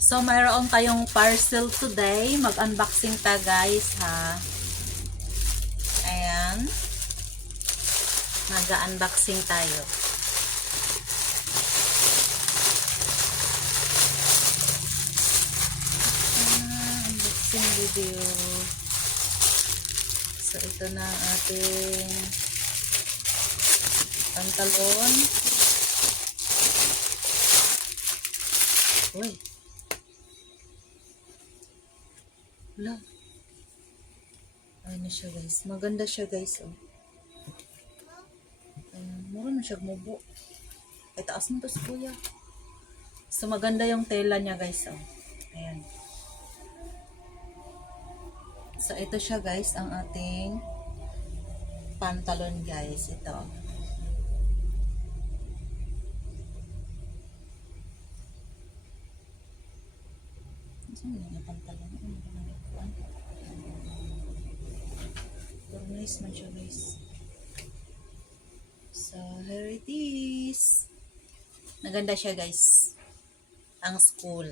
So, mayroon tayong parcel today. Mag-unboxing ta guys ha. Ayan. Mag-unboxing tayo. Unboxing video. So, ito na ang ating pantalon. Uy. Wala. Ayun na siya guys. Maganda siya guys. Oh. Mura na siya mubo. Ay, taas mo to si kuya. So, maganda yung tela niya guys. Oh. Ayan. So, ito siya guys. Ang ating pantalon guys. Ito. Saan yung pantalon? Nice man siya guys. So, here it is. Naganda siya guys. Ang school.